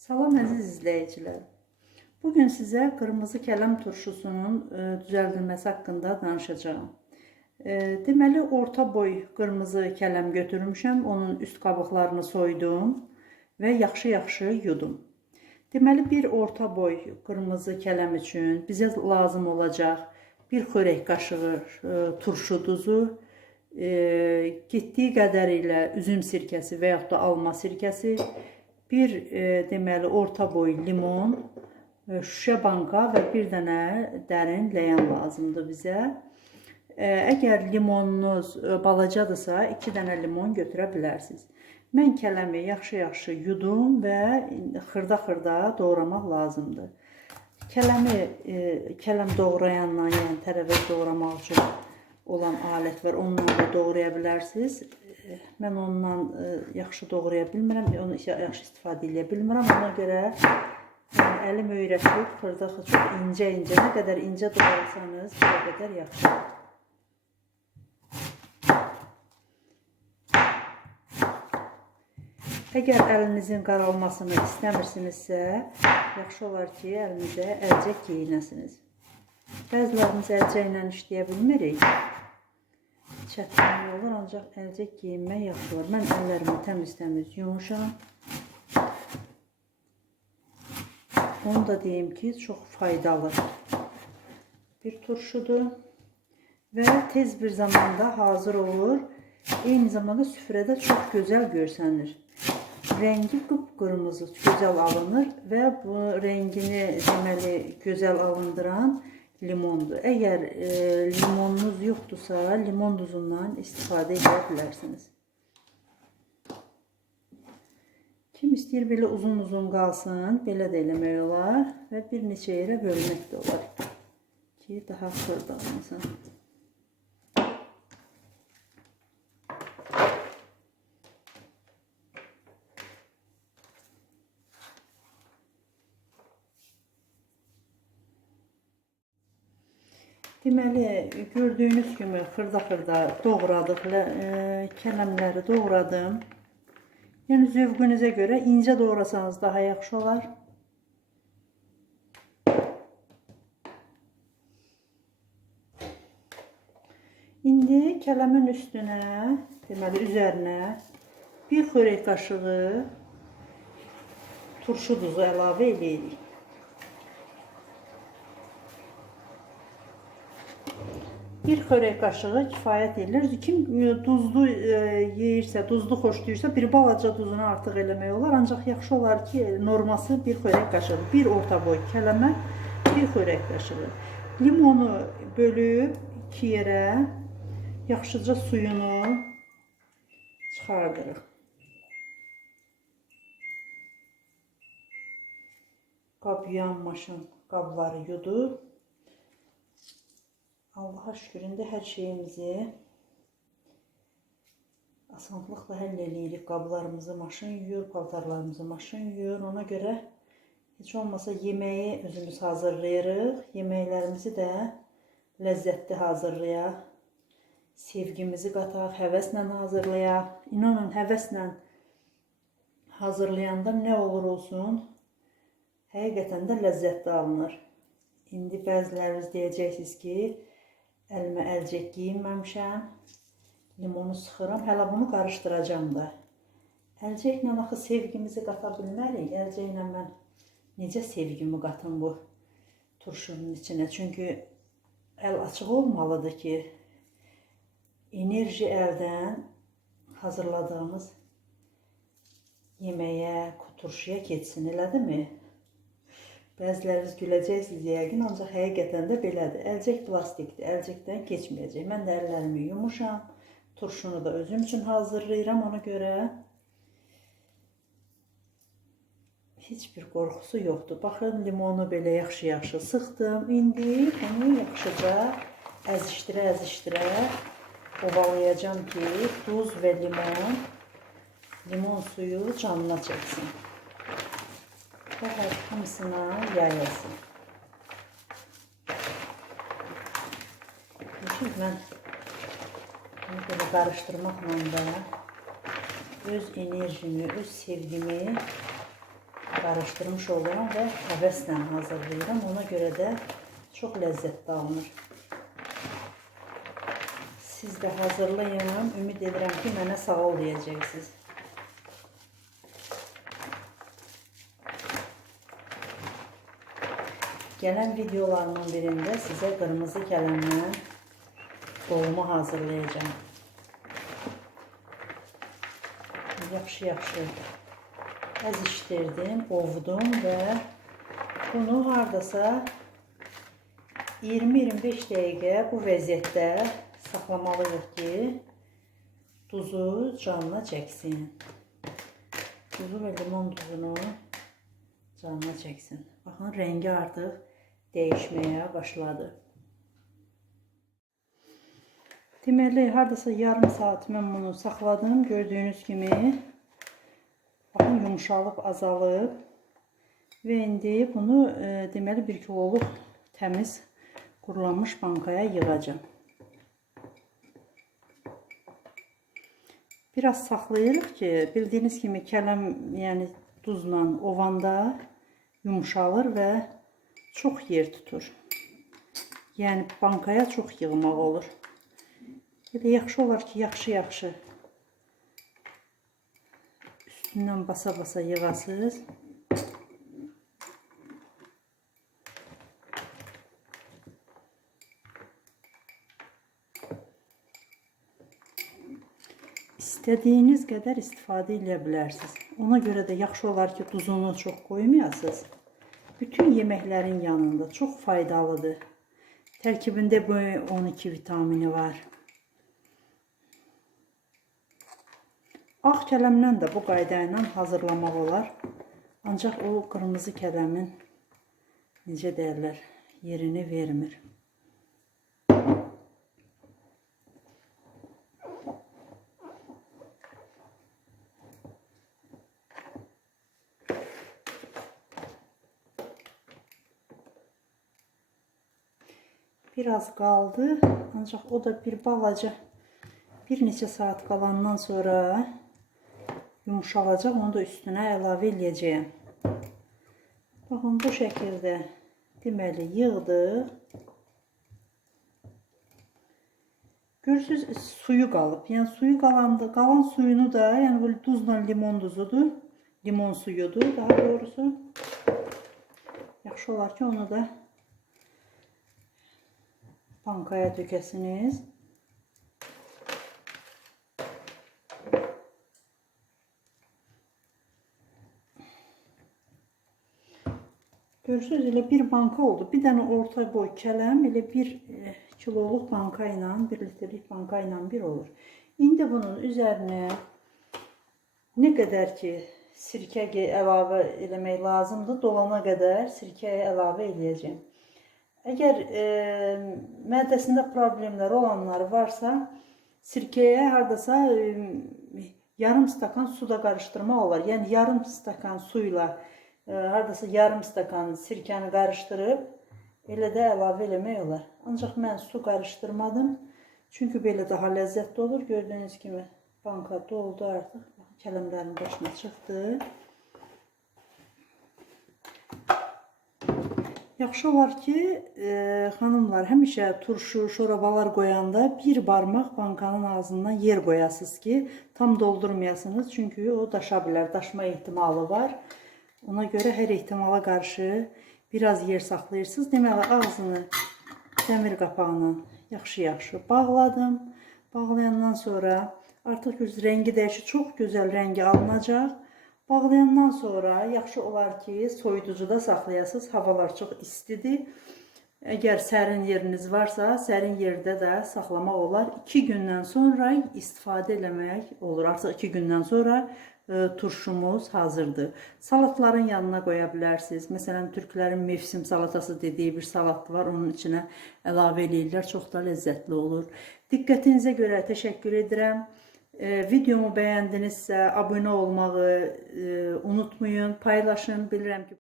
Salam əziz izləyicilər. Bu gün sizə qırmızı kələm turşusunun e, düzəldilməsi haqqında danışacağam. E, Deməli, orta boy qırmızı kələm götürmüşəm. Onun üst qabıqlarını soydum və yaxşı-yaxşı yudum. Deməli, bir orta boy qırmızı kələm üçün bizə lazım olacaq bir xörək qaşığı e, turşu duzu, getdiyi qədərilə üzüm sirkəsi və yaxud da alma sirkəsi, bir e, deməli orta boy limon, e, şüşə banka və bir dənə dərin ləyən lazımdır bizə. E, limonunuz e, balacadırsa, 2 dənə limon götürə bilərsiniz. Mən kələmi yaxşı-yaxşı yudum və xırda-xırda doğramaq lazımdır. Kələmi e, kələm doğrayanla, yəni tərəvəz doğramaq üçün olan alət var. Onunla da doğraya bilərsiniz. E, Mən ondan e, yaxşı doğraya bilmirəm, onu yaxşı istifadə edə bilmirəm. Ona görə yəni, əlim öyrətib xırda çox incə-incə, nə qədər incə doğrasanız, o qədər yaxşı. Əgər əlinizin qaralmasını istəmirsinizsə, yaxşı olar ki, əlinizə əlcək geyinəsiniz. Bəzilərimiz əlcək ilə işləyə bilmirik. Çətinlik olur, ancaq əlcək geyinmək yaxşı olur. Mən əllərimi təmiz-təmiz yumuşam. Onu da deyim ki, çox faydalı bir turşudur və tez bir zamanda hazır olur. Eyni zamanda süfrədə çox gözəl görsənir. Rəngi qıpqırmızı, gözəl alınır və bu rəngini deməli gözəl alındıran limondur. Əgər e, limonunuz yoxdursa, limon duzundan istifadə edə bilərsiniz. Kim istəyir belə uzun-uzun qalsın, belə də eləmək olar və bir neçə yerə bölmək də olar ki, daha xırda olmasın. Deməli, gördüyünüz kimi xırda-xırda doğradıq, e, kələmləri doğradım. Yəni zövqünüzə görə incə doğrasanız daha yaxşı olar. İndi kələmin üstünə, deməli üzərinə bir xörək qaşığı turşu duzu əlavə edirik. Bir xörək qaşığı kifayət edir. Kim e, duzlu e, yeyirsə, duzlu xoşlayırsa, bir balaca duzunu artıq eləmək olar. Ancaq yaxşı olar ki, norması bir xörək qaşığı, bir orta boy kələmə, bir xörək qaşığı. Limonu bölüb iki yerə yaxşıca suyunu çıxardırıq. Qab yuyan maşın qabları yudub Allah'a şükür indi hər şeyimizi asanlıqla həll eləyirik. Qablarımızı maşın yuyur, paltarlarımızı maşın yuyur. Ona görə heç olmasa yeməyi özümüz hazırlayırıq. Yeməklərimizi də ləzzətli hazırlayaq. Sevgimizi qataq, həvəslə hazırlayaq. İnanın həvəslə hazırlayanda nə olur olsun, həqiqətən də ləzzətli alınır. İndi bəziləriniz deyəcəksiniz ki, Əlimə əlcək geyinməmişəm. Limonu sıxıram. Hələ bunu qarışdıracağam da. Əlcəklə axı sevgimizi qata bilmərik. Əlcəklə mən necə sevgimi qatım bu turşunun içinə? Çünki əl açıq olmalıdır ki, enerji əldən hazırladığımız yeməyə, turşuya keçsin, elədimi? Bəziləriniz güləcəksiniz yəqin, ancaq həqiqətən də belədir. Əlcək plastikdir, əlcəkdən keçməyəcək. Mən də yumuşam, turşunu da özüm üçün hazırlayıram ona görə. Heç bir qorxusu yoxdur. Baxın, limonu belə yaxşı-yaxşı sıxdım. İndi onu yaxşıca əzişdirə-əzişdirə ovalayacağam ki, duz və limon limon suyu canına çəksin hər hamısına yayılsın. Çünki mən bunu belə qarışdırmaqla da öz enerjimi, öz sevgimi qarışdırmış oluram və həvəslə hazırlayıram. Ona görə də çox ləzzətli alınır. Siz də hazırlayın. Ümid edirəm ki, mənə sağ ol deyəcəksiniz. Gələn videolarımın birində sizə qırmızı kələmlə dolma hazırlayacağım. Yaxşı-yaxşı əzişdirdim, ovdum və bunu hardasa 20-25 dəqiqə bu vəziyyətdə saxlamalıyıq ki, duzu canına çəksin. Duzu və limon duzunu canına çəksin. Baxın, rəngi artıq dəyişməyə başladı. Deməli, hardasa yarım saat mən bunu saxladım. Gördüyünüz kimi baxın yumşalıb, azalıb. Və indi bunu e, deməli 1 kiloluq təmiz qurulanmış bankaya yığacağam. Biraz saxlayırıq ki, bildiyiniz kimi kələm, yəni duzla ovanda yumşalır və çox yer tutur. Yəni bankaya çox yığmaq olur. Elə yaxşı olar ki, yaxşı-yaxşı üstündən basa-basa yığasınız. İstədiyiniz qədər istifadə edə bilərsiniz. Ona görə də yaxşı olar ki, duzunu çox qoymayasınız. Bütün yeməklərin yanında çox faydalıdır. Tərkibində bu 12 vitamini var. Ağ kələmlə də bu qayda ilə hazırlamaq olar. Ancaq o qırmızı kələmin necə deyirlər, yerini vermir. Biraz qaldı. Ancaq o da bir balaca bir neçə saat qalandan sonra yumşalacaq. Onu da üstünə əlavə eləyəcəyəm. Baxın bu şəkildə deməli yığdıq. Görürsüz suyu qalıb. Yəni suyu qalanda, qalan suyunu da, yəni böyle duzla limon duzudur. Limon suyudur daha doğrusu. Yaxşı olar ki onu da bankaya dökəsiniz. Görürsünüz elə bir banka oldu. Bir dənə orta boy kələm elə bir e, kiloluq banka ilə, 1 litrlik banka bir olur. İndi bunun üzərinə nə qədər ki sirkə əlavə eləmək lazımdır, dolana qədər sirkəyə əlavə eləyəcəm. Əgər e, mədəsində problemlər olanlar varsa, sirkəyə hardasa e, yarım stakan suda qarışdırmaq olar. Yəni yarım stakan suyla e, hardasa yarım stakan sirkəni qarışdırıb elə də əlavə eləmək olar. Ancaq mən su qarışdırmadım. Çünki belə daha ləzzətli olur. Gördüyünüz kimi banka doldu artıq. Baxın, kələmlərin başına çıxdı. Yaxşı olar ki, e, xanımlar həmişə turşu, şorabalar qoyanda bir barmaq bankanın ağzından yer qoyasınız ki, tam doldurmayasınız. Çünki o daşa bilər, daşma ehtimalı var. Ona görə hər ehtimala qarşı biraz yer saxlayırsınız. Deməli, ağzını dəmir qapağına yaxşı-yaxşı bağladım. Bağlayandan sonra artıq göz rəngi dəyişir, çox gözəl rəngi alınacaq. Bağlayandan sonra yaxşı olar ki, soyuducuda saxlayasınız. Havalar çox istidir. Əgər sərin yeriniz varsa, sərin yerdə də saxlamaq olar. 2 gündən sonra istifadə eləmək olur. Artıq 2 gündən sonra e, turşumuz hazırdır. Salatların yanına qoya bilərsiniz. Məsələn, türklərin mevsim salatası dediyi bir salat var. Onun içinə əlavə eləyirlər. Çox da ləzzətli olur. Diqqətinizə görə təşəkkür edirəm. E, videomu bəyəndinizsə abunə olmağı e, unutmayın, paylaşın. Bilirəm ki